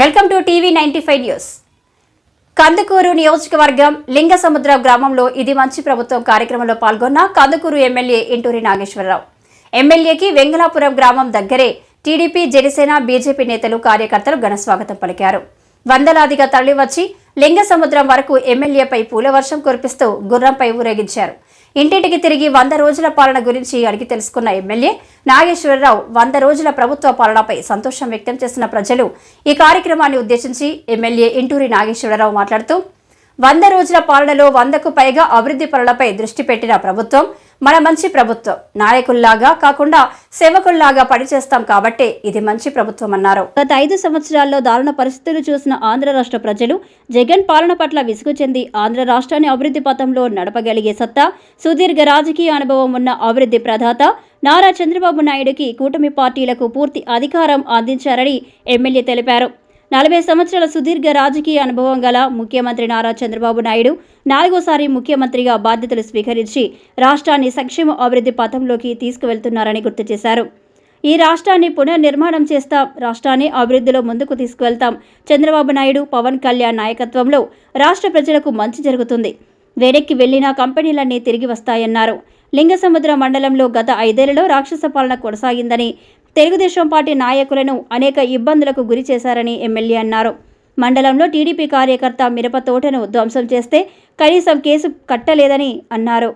Welcome to TV ninety five news. Kandukur నియోజకవర్గం లింగసముద్ర గ్రామంలో ఇది మంచి ప్రభుత్వం కార్యక్రమంలో పాల్గొన్న కందుకూరు ఎమ్మెల్యే ఇంటూరి నాగేశ్వరరావు. ఎమ్మెల్యేకి వెంగళాపురం గ్రామం దగ్గరే టీడీపీ జనసేన బీజేపీ నేతలు కార్యకర్తలు ఘనస్వాగతం పలికారు. వందలాదిగా తరలివచ్చి లింగసముద్రం వరకు ఎమ్మెల్యేపై పూలవర్షం కురిపిస్తూ గుర్రంపై ఊరేగించారు. ఇంటింటికి తిరిగి వంద రోజుల పాలన గురించి అడిగి తెలుసుకున్న ఎమ్మెల్యే నాగేశ్వరరావు వంద రోజుల ప్రభుత్వ పాలనపై సంతోషం వ్యక్తం చేసిన ప్రజలు ఈ కార్యక్రమాన్ని ఉద్దేశించి ఎమ్మెల్యే ఇంటూరి నాగేశ్వరరావు మాట్లాడుతూ వంద రోజుల పాలనలో వందకు పైగా అభివృద్ధి పనులపై దృష్టి పెట్టిన ప్రభుత్వం మన మంచి ప్రభుత్వం. నాయకుల్లాగా కాకుండా సేవకుల్లాగా పనిచేస్తాం కాబట్టే ఇది మంచి ప్రభుత్వం అన్నారు. గత ఐదు సంవత్సరాల్లో దారుణ పరిస్థితులు చూసిన ఆంధ్ర రాష్ట్ర ప్రజలు జగన్ పాలన పట్ల విసుగు చెంది ఆంధ్ర రాష్ట్రాన్ని అభివృద్ధి పథంలో నడపగలిగే సత్తా సుదీర్ఘ రాజకీయ అనుభవం ఉన్న అభివృద్ధి ప్రదాత నారా చంద్రబాబు నాయుడుకి కూటమి పార్టీలకు పూర్తి అధికారం అందించారని ఎమ్మెల్యే తెలిపారు. నలభై సంవత్సరాల సుదీర్ఘ రాజకీయ అనుభవం గల ముఖ్యమంత్రి నారా చంద్రబాబు నాయుడు నాలుగోసారి ముఖ్యమంత్రిగా బాధ్యతలు స్వీకరించి రాష్ట్రాన్ని సంక్షేమ అభివృద్ధి పథంలోకి తీసుకువెళ్తున్నారని గుర్తు చేశారు. ఈ రాష్ట్రాన్ని పునర్నిర్మాణం చేస్తాం రాష్ట్రాన్ని అభివృద్ధిలో ముందుకు తీసుకువెళ్తాం. చంద్రబాబు నాయుడు పవన్ కళ్యాణ్ నాయకత్వంలో రాష్ట్ర ప్రజలకు మంచి జరుగుతుంది. వెనక్కి వెళ్ళిన కంపెనీలన్నీ తిరిగి వస్తాయన్నారు. లింగసముద్ర మండలంలో గత ఐదేళ్ళలో రాక్షస పాలన కొనసాగిందని తెలుగుదేశం పార్టీ నాయకులను అనేక ఇబ్బందులకు గురి చేశారని ఎమ్మెల్యే అన్నారు. మండలంలో టీడీపీ కార్యకర్త మిరప తోటను ధ్వంసం చేస్తే కనీసం కేసు కట్టలేదని అన్నారు.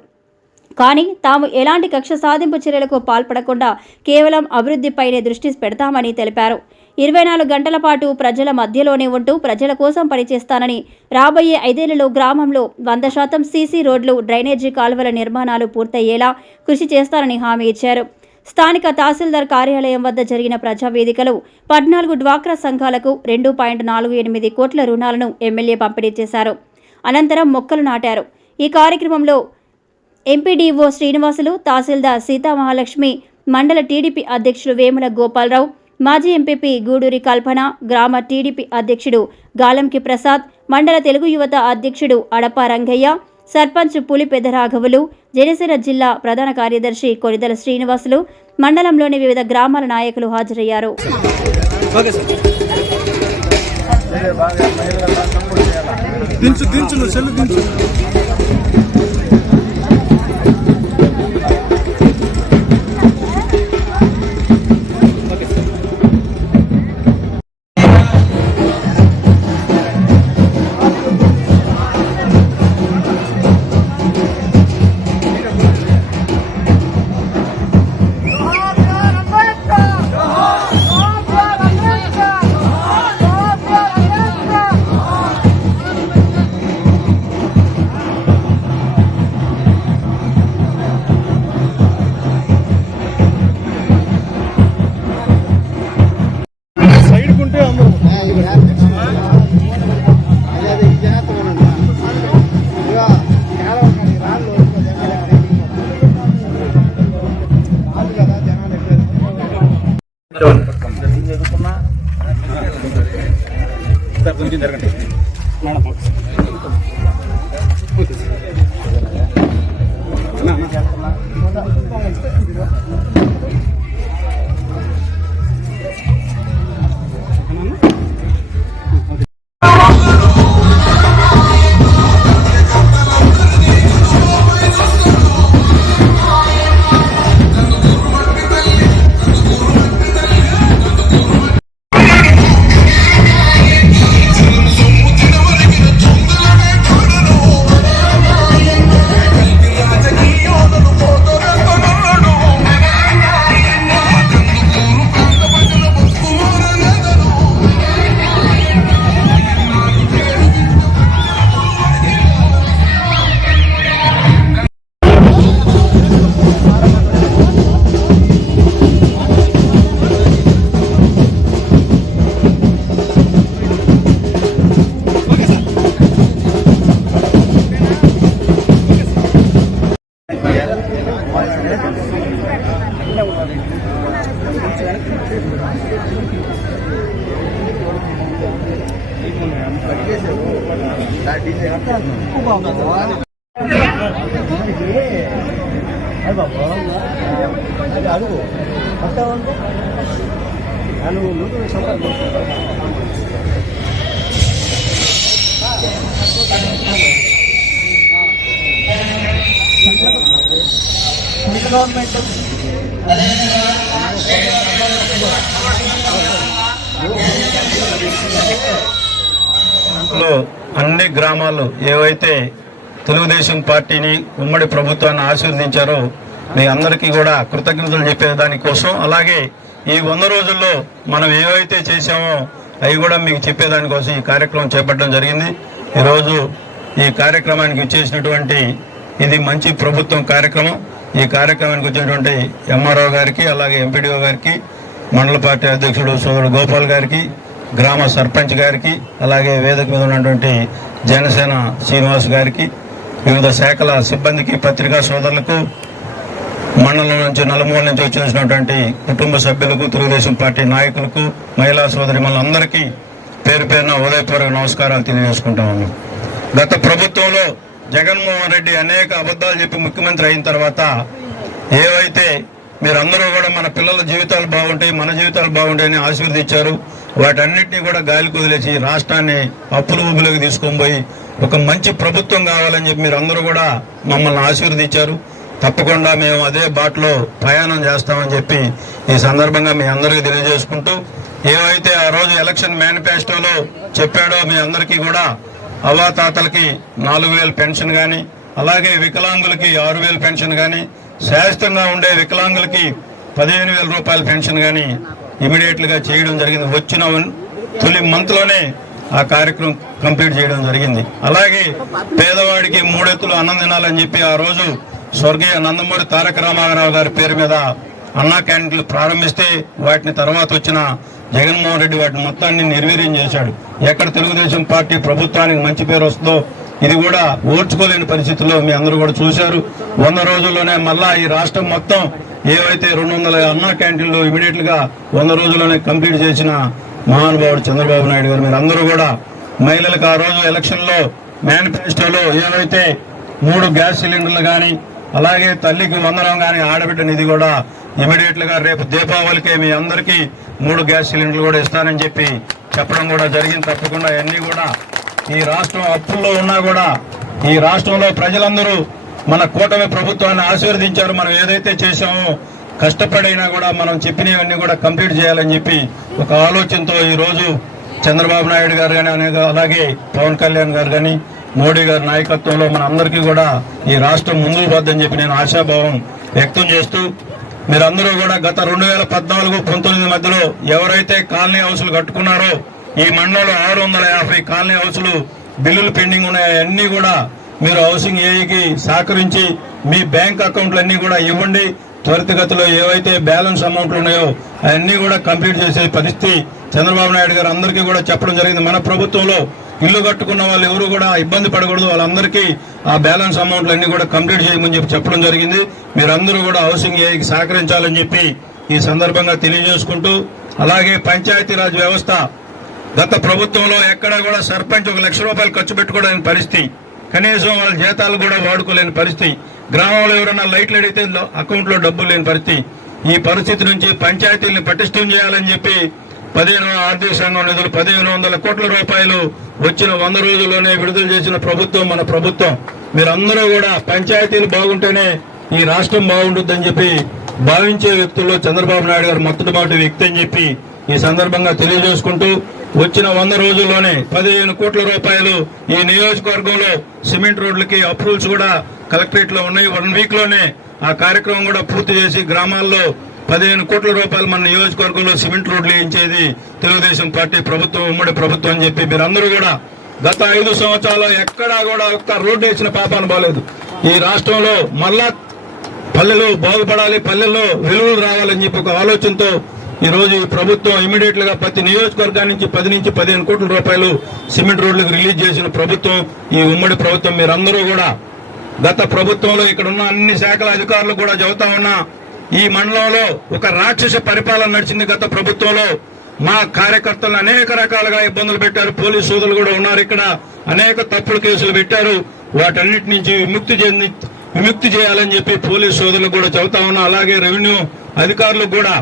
కానీ తాము ఎలాంటి కక్ష సాధింపు చర్యలకు పాల్పడకుండా కేవలం అభివృద్ధిపైనే దృష్టి పెడతామని తెలిపారు. ఇరవై నాలుగు గంటల పాటు ప్రజల మధ్యలోనే ఉంటూ ప్రజల కోసం పనిచేస్తానని రాబోయే ఐదేళ్ళలో గ్రామంలో వంద శాతం సీసీ రోడ్లు డ్రైనేజీ కాలువల నిర్మాణాలు పూర్తయ్యేలా కృషి చేస్తానని హామీ ఇచ్చారు. స్థానిక తహసీల్దార్ కార్యాలయం వద్ద జరిగిన ప్రజావేదికలో పద్నాలుగు డ్వాక్రా సంఘాలకు రెండు పాయింట్ నాలుగు ఎనిమిది కోట్ల రుణాలను ఎమ్మెల్యే పంపిణీ చేశారు. అనంతరం మొక్కలు నాటారు. ఈ కార్యక్రమంలో ఎంపీడీఓ శ్రీనివాసులు తహసీల్దార్ సీతామహాలక్ష్మి మండల టీడీపీ అధ్యక్షుడు వేముల గోపాలరావు మాజీ ఎంపీపీ గూడూరి కల్పన గ్రామ టీడీపీ అధ్యక్షుడు గాలంకి ప్రసాద్ మండల తెలుగు యువత అధ్యక్షుడు అడప రంగయ్య సర్పంచ్ పులి పెదరాఘవులు జనసేన జిల్లా ప్రధాన కార్యదర్శి కొనిదల శ్రీనివాసులు మండలంలోని వివిధ గ్రామాల నాయకులు హాజరయ్యారు. దించు దించు నువ్వు సెల్లు దించు. అది అది అడుగు వస్తావు అనుకో నువ్వు అన్ని గ్రామాలు ఏవైతే తెలుగుదేశం పార్టీని ఉమ్మడి ప్రభుత్వాన్ని ఆశీర్వదించారో. మీ అందరికీ కూడా కృతజ్ఞతలు చెప్పే దానికోసం. అలాగే ఈ వంద రోజుల్లో మనం ఏవైతే చేశామో అవి కూడా మీకు చెప్పేదానికోసం ఈ కార్యక్రమం చేపట్టడం జరిగింది. ఈరోజు ఈ కార్యక్రమానికి వచ్చేసినటువంటి ఇది మంచి ప్రభుత్వం కార్యక్రమం. ఈ కార్యక్రమానికి వచ్చినటువంటి ఎంఆర్ఓ గారికి అలాగే ఎంపీడీఓ గారికి మండల పార్టీ అధ్యక్షుడు సోదరుడు గోపాల్ గారికి గ్రామ సర్పంచ్ గారికి అలాగే వేదిక మీద ఉన్నటువంటి జనసేన శ్రీనివాస్ గారికి వివిధ శాఖల సిబ్బందికి పత్రికా సోదరులకు మండలం నుంచి నలుమూల నుంచి వచ్చినటువంటి కుటుంబ సభ్యులకు తెలుగుదేశం పార్టీ నాయకులకు మహిళా సోదరి మనందరికీ పేరు పేరున ఉదయపూర్వక నమస్కారాలు తెలియజేసుకుంటాము గత ప్రభుత్వంలో జగన్మోహన్ రెడ్డి అనేక అబద్ధాలు చెప్పి ముఖ్యమంత్రి అయిన తర్వాత ఏవైతే మీరందరూ కూడా మన పిల్లల జీవితాలు బాగుంటాయి మన జీవితాలు బాగుంటాయని ఆశీర్వదించారు. వాటన్నింటినీ కూడా గాలి కుదిలేసి రాష్ట్రాన్ని అప్పులు ఊబులోకి తీసుకొని పోయి ఒక మంచి ప్రభుత్వం కావాలని చెప్పి మీరందరూ కూడా మమ్మల్ని ఆశీర్వదించారు. తప్పకుండా మేము అదే బాటలో ప్రయాణం చేస్తామని చెప్పి ఈ సందర్భంగా మీ అందరికీ తెలియజేసుకుంటూ ఏవైతే ఆ రోజు ఎలక్షన్ మేనిఫెస్టోలో చెప్పాడో మీ అందరికీ కూడా అవాతాతలకి నాలుగు వేలు పెన్షన్ కానీ అలాగే వికలాంగులకి ఆరు వేలు పెన్షన్ కానీ శాశ్వతంగా ఉండే వికలాంగులకి పదిహేను వేల రూపాయల పెన్షన్ కానీ ఇమీడియట్గా చేయడం జరిగింది. వచ్చిన తొలి మంత్లోనే ఆ కార్యక్రమం కంప్లీట్ చేయడం జరిగింది. అలాగే పేదవాడికి మూడెత్తులు అన్నం తినాలని చెప్పి ఆ రోజు స్వర్గీయ నందమూరి తారక రామారావు గారి పేరు మీద అన్నా క్యాంటీన్లు ప్రారంభిస్తే వాటిని తర్వాత వచ్చిన జగన్మోహన్ రెడ్డి వాటిని మొత్తాన్ని నిర్వీర్యం చేశాడు. ఎక్కడ తెలుగుదేశం పార్టీ ప్రభుత్వానికి మంచి పేరు వస్తుందో ఇది కూడా ఓర్చుకోలేని పరిస్థితుల్లో మీ అందరూ కూడా చూశారు. వంద రోజుల్లోనే మళ్ళా ఈ రాష్ట్రం మొత్తం ఏవైతే రెండు వందల అన్నా క్యాంటీన్లు ఇమీడియట్గా వంద రోజుల్లోనే కంప్లీట్ చేసిన మహానుభావుడు చంద్రబాబు నాయుడు గారు మీరు అందరూ కూడా మహిళలకు ఆ రోజు ఎలక్షన్లో మేనిఫెస్టోలో ఏవైతే మూడు గ్యాస్ సిలిండర్లు కానీ అలాగే తల్లికి వందనం కానీ ఆడబిడ్డ నిధి కూడా ఇమీడియట్గా రేపు దీపావళికే మీ అందరికీ మూడు గ్యాస్ సిలిండర్లు కూడా ఇస్తానని చెప్పి చెప్పడం కూడా జరిగింది. తప్పకుండా అన్ని కూడా ఈ రాష్ట్రం అప్పుల్లో ఉన్నా కూడా ఈ రాష్ట్రంలో ప్రజలందరూ మన కూటమి ప్రభుత్వాన్ని ఆశీర్వదించారు. మనం ఏదైతే చేశామో కష్టపడైనా కూడా మనం చెప్పినవన్నీ కూడా కంప్లీట్ చేయాలని చెప్పి ఒక ఆలోచనతో ఈ రోజు చంద్రబాబు నాయుడు గారు కానీ అనేక అలాగే పవన్ కళ్యాణ్ గారు కానీ మోడీ గారి నాయకత్వంలో మన అందరికీ కూడా ఈ రాష్ట్రం ముందుకు పోద్దని చెప్పి నేను ఆశాభావం వ్యక్తం చేస్తూ మీరందరూ కూడా గత రెండు వేల పద్నాలుగు పంతొమ్మిది మధ్యలో ఎవరైతే కాలనీ హౌసులు కట్టుకున్నారో ఈ మండలంలో ఆరు వందల యాభై కాలనీ హౌసులు బిల్లులు పెండింగ్ ఉన్నాయి. కూడా మీరు హౌసింగ్ ఏఈకి సహకరించి మీ బ్యాంక్ అకౌంట్లు కూడా ఇవ్వండి. త్వరితగతిలో ఏవైతే బ్యాలెన్స్ అమౌంట్లు ఉన్నాయో అవన్నీ కూడా కంప్లీట్ చేసే పరిస్థితి చంద్రబాబు నాయుడు గారు అందరికీ కూడా చెప్పడం జరిగింది. మన ప్రభుత్వంలో ఇల్లు కట్టుకున్న వాళ్ళు ఎవరు కూడా ఇబ్బంది పడకూడదు. వాళ్ళందరికీ ఆ బ్యాలెన్స్ అమౌంట్లు అన్ని కూడా కంప్లీట్ చేయమని చెప్పి చెప్పడం జరిగింది. మీరందరూ కూడా హౌసింగ్ ఏఐకి సహకరించాలని చెప్పి ఈ సందర్భంగా తెలియజేసుకుంటూ అలాగే పంచాయతీరాజ్ వ్యవస్థ గత ప్రభుత్వంలో ఎక్కడ కూడా సర్పంచ్ ఒక లక్ష రూపాయలు ఖర్చు పెట్టుకోవడానికి పరిస్థితి. కనీసం వాళ్ళ జీతాలు కూడా వాడుకోలేని పరిస్థితి. గ్రామంలో ఎవరైనా లైట్లు అడిగితే అకౌంట్లో డబ్బులు లేని పరిస్థితి. ఈ పరిస్థితి నుంచి పంచాయతీల్ని పటిష్టం చేయాలని చెప్పి పదిహేను ఆర్థిక సంఘం నిధులు పదిహేను వందల కోట్ల రూపాయలు వచ్చిన వంద రోజుల్లోనే విడుదల చేసిన ప్రభుత్వం మన ప్రభుత్వం. మీరందరూ కూడా పంచాయతీలు బాగుంటేనే ఈ రాష్ట్రం బాగుంటుందని చెప్పి భావించే వ్యక్తుల్లో చంద్రబాబు నాయుడు గారు మొట్టమొదటి వ్యక్తి అని చెప్పి ఈ సందర్భంగా తెలియజేసుకుంటూ వచ్చిన వంద రోజుల్లోనే పదిహేను కోట్ల రూపాయలు ఈ నియోజకవర్గంలో సిమెంట్ రోడ్లకి అప్రూవల్స్ కూడా కలెక్టరేట్లో ఉన్నాయి. వన్ వీక్లోనే ఆ కార్యక్రమం కూడా పూర్తి చేసి గ్రామాల్లో పదిహేను కోట్ల రూపాయలు మన నియోజకవర్గంలో సిమెంట్ రోడ్లు వేయించేది తెలుగుదేశం పార్టీ ప్రభుత్వం ఉమ్మడి ప్రభుత్వం అని చెప్పి మీరందరూ కూడా గత ఐదు సంవత్సరాల్లో ఎక్కడా కూడా ఒక్క రోడ్డు వేసిన పాపాన బాలేదు. ఈ రాష్ట్రంలో మళ్ళా పల్లెలు బాగుపడాలి పల్లెల్లో వెలుగులు రావాలని చెప్పి ఒక ఆలోచనతో ఈరోజు ఈ ప్రభుత్వం ఇమీడియట్గా ప్రతి నియోజకవర్గానికి నుంచి పది నుంచి పదిహేను కోట్ల రూపాయలు సిమెంట్ రోడ్లకు రిలీజ్ చేసిన ప్రభుత్వం ఈ ఉమ్మడి ప్రభుత్వం మీరందరూ కూడా. గత ప్రభుత్వంలో ఇక్కడ ఉన్న అన్ని శాఖల అధికారులు కూడా చెబుతా ఉన్నా ఈ మండలంలో ఒక రాక్షస పరిపాలన నడిచింది గత ప్రభుత్వంలో. మా కార్యకర్తలు అనేక రకాలుగా ఇబ్బందులు పెట్టారు పోలీసు సోదరులు కూడా ఉన్నారు ఇక్కడ. అనేక తప్పుడు కేసులు పెట్టారు వాటన్నిటి నుంచి విముక్తి చెంది విముక్తి చేయాలని చెప్పి పోలీసు సోదరులు కూడా చెబుతా ఉన్నా అలాగే రెవెన్యూ అధికారులకు కూడా.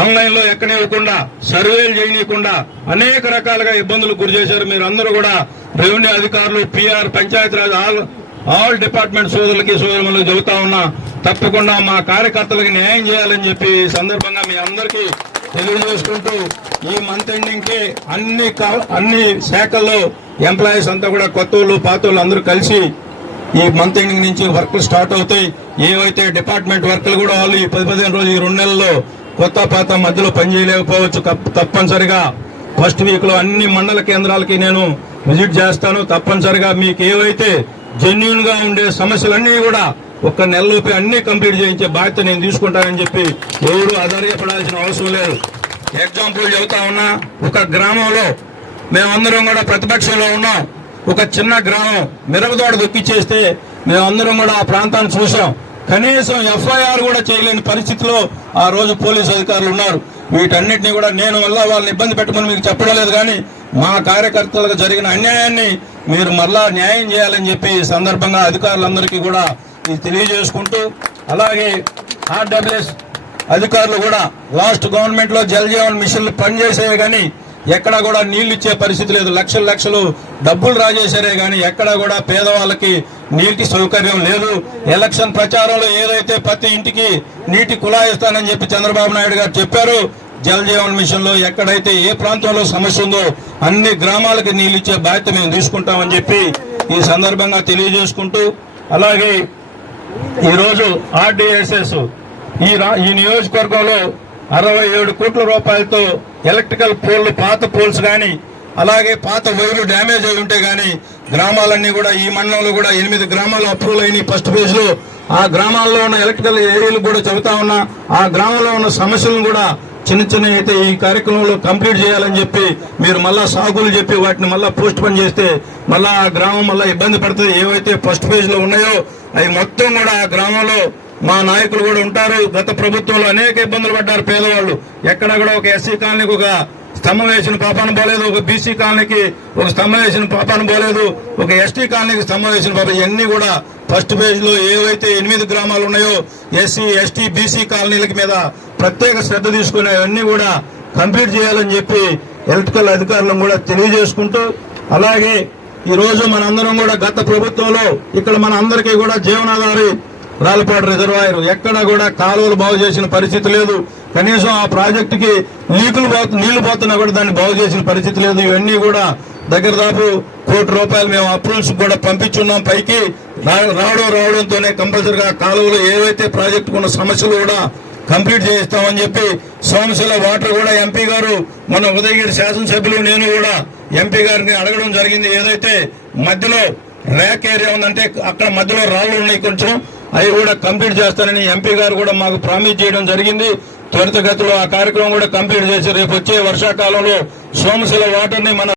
ఆన్లైన్లో ఎక్కనివ్వకుండా సర్వేలు చేయనీయకుండా అనేక రకాలుగా ఇబ్బందులు గురి చేశారు. మీరు అందరూ కూడా రెవెన్యూ అధికారులు PR Panchayatiraj all all department సోదరులకి సోదరులకు చెబుతా ఉన్నా తప్పకుండా మా కార్యకర్తలకు న్యాయం చేయాలని చెప్పి ఈ సందర్భంగా మీ అందరికీ తెలియజేసుకుంటూ ఈ మంత్ ఎండింగ్కి అన్ని అన్ని శాఖల్లో ఎంప్లాయీస్ అంతా కూడా కొత్త వాళ్ళు పాత వాళ్ళు అందరూ కలిసి ఈ మంత్ ఎండింగ్ నుంచి వర్క్లు స్టార్ట్ అవుతాయి. ఏవైతే డిపార్ట్మెంట్ వర్క్లు కూడా వాళ్ళు ఈ పది పదిహేను రోజులు ఈ రెండు నెలల్లో కొత్త పాత మధ్యలో పనిచేయలేకపోవచ్చు తప్పనిసరిగా. ఫస్ట్ వీక్లో అన్ని మండల కేంద్రాలకి నేను విజిట్ చేస్తాను. తప్పనిసరిగా మీకు ఏవైతే జెన్యున్గా ఉండే సమస్యలన్నీ కూడా ఒక్క నెలలోపే అన్ని కంప్లీట్ చేయించే బాధ్యత నేను తీసుకుంటానని చెప్పి ఎవరు ఆధారపడాల్సిన అవసరం లేదు. ఎగ్జాంపుల్ చెబుతా ఉన్నా ఒక గ్రామంలో మేమందరం కూడా ప్రతిపక్షంలో ఉన్నాం. ఒక చిన్న గ్రామం మిరపదోడ దొక్కిచ్చేస్తే మేమందరం కూడా ఆ ప్రాంతాన్ని చూసాం. కనీసం ఎఫ్ఐఆర్ కూడా చేయలేని పరిస్థితిలో ఆ రోజు పోలీసు అధికారులు ఉన్నారు. వీటన్నిటిని కూడా నేను వల్ల వాళ్ళని ఇబ్బంది పెట్టమని మీకు చెప్పడం లేదు కానీ మా కార్యకర్తలకు జరిగిన అన్యాయాన్ని మీరు మరలా న్యాయం చేయాలని చెప్పి ఈ సందర్భంగా అధికారులందరికీ కూడా ఇది తెలియజేసుకుంటూ అలాగే ఆర్డబ్ల్యూఎస్ అధికారులు కూడా లాస్ట్ గవర్నమెంట్లో జలజీవన్ జల్ జీవన్ మిషన్లు పనిచేసాయి కానీ ఎక్కడ కూడా నీళ్ళు ఇచ్చే పరిస్థితి లేదు. లక్షలు లక్షలు డబ్బులు రాజేశారే కానీ ఎక్కడ కూడా పేదవాళ్ళకి నీటి సౌకర్యం లేదు. ఎలక్షన్ ప్రచారంలో ఏదైతే ప్రతి ఇంటికి నీటి కులాయిస్తానని చెప్పి చంద్రబాబు నాయుడు గారు చెప్పారు జల్ జీవన్ మిషన్లో ఎక్కడైతే ఏ ప్రాంతంలో సమస్య ఉందో అన్ని గ్రామాలకి నీళ్ళు ఇచ్చే బాధ్యత మేము తీసుకుంటామని చెప్పి ఈ సందర్భంగా తెలియజేసుకుంటూ అలాగే ఈరోజు ఆర్డిఎస్ఎస్ ఈ రా ఈ నియోజకవర్గంలో అరవై ఏడు కోట్ల రూపాయలతో ఎలక్ట్రికల్ పోల్లు పాత పోల్స్ కానీ అలాగే పాత వైర్లు డ్యామేజ్ అయి ఉంటే కానీ గ్రామాలన్నీ కూడా ఈ మండలంలో కూడా ఎనిమిది గ్రామాలు అప్రూవల్ అయినాయి. ఫస్ట్ ఫేజ్లో ఆ గ్రామాల్లో ఉన్న ఎలక్ట్రికల్ ఏరియాలు కూడా చెబుతా ఉన్నా ఆ గ్రామంలో ఉన్న సమస్యలను కూడా చిన్న చిన్న అయితే ఈ కార్యక్రమంలో కంప్లీట్ చేయాలని చెప్పి మీరు మళ్ళా సాగులు చెప్పి వాటిని మళ్ళా పోస్ట్ పని చేస్తే మళ్ళా ఆ గ్రామం మళ్ళా ఇబ్బంది పడుతుంది. ఏవైతే ఫస్ట్ ఫేజ్లో ఉన్నాయో అవి మొత్తం కూడా ఆ గ్రామంలో మా నాయకులు కూడా ఉంటారు. గత ప్రభుత్వంలో అనేక ఇబ్బందులు పడ్డారు పేదవాళ్ళు. ఎక్కడ కూడా ఒక ఎస్సీ కాలనీకి ఒక స్తంభం వేసిన పాపాన పోలేదు ఒక బీసీ కాలనీకి ఒక స్తంభం వేసిన పాపాన పోలేదు ఒక ఎస్టీ కాలనీకి స్తంభం వేసిన పాప ఇవన్నీ కూడా ఫస్ట్ పేజ్లో ఏవైతే ఎనిమిది గ్రామాలు ఉన్నాయో ఎస్సీ ఎస్టీ బీసీ కాలనీల మీద ప్రత్యేక శ్రద్ధ తీసుకునే అన్ని కూడా కంప్లీట్ చేయాలని చెప్పి ఎలక్ట్రికల్ అధికారులను కూడా తెలియజేసుకుంటూ అలాగే ఈరోజు మనందరం కూడా గత ప్రభుత్వంలో ఇక్కడ మన అందరికీ కూడా జీవనాధారి రాలపాడు రిజర్వాయర్. ఎక్కడ కూడా కాలువలు బాగు చేసిన పరిస్థితి లేదు. కనీసం ఆ ప్రాజెక్టుకి లీకులు పోతు నీళ్ళు పోతున్నా కూడా దాన్ని బాగు చేసిన పరిస్థితి లేదు. ఇవన్నీ కూడా దగ్గర దాపు కోటి రూపాయలు మేము అప్రూవల్స్ కూడా పంపించున్నాం. పైకి రా- రావడం రావడంతోనే కంపల్సరిగా కాలువలు ఏవైతే ప్రాజెక్టుకు ఉన్న సమస్యలు కూడా కంప్లీట్ చేయిస్తామని చెప్పి సోమశిల వాటర్ కూడా ఎంపీ గారు మన ఉదయగిరి శాసనసభ్యులు నేను కూడా ఎంపీ గారిని అడగడం జరిగింది. ఏదైతే మధ్యలో ర్యాక్ ఏరియా ఉందంటే అక్కడ మధ్యలో రాళ్ళు ఉన్నాయి కొంచెం. అవి కూడా కంప్లీట్ చేస్తానని ఎంపీ గారు కూడా మాకు ప్రామిస్ చేయడం జరిగింది. త్వరితగతిలో ఆ కార్యక్రమం కూడా కంప్లీట్ చేసి రేపు వచ్చే వర్షాకాలంలో సోమశిల వాటర్ని మన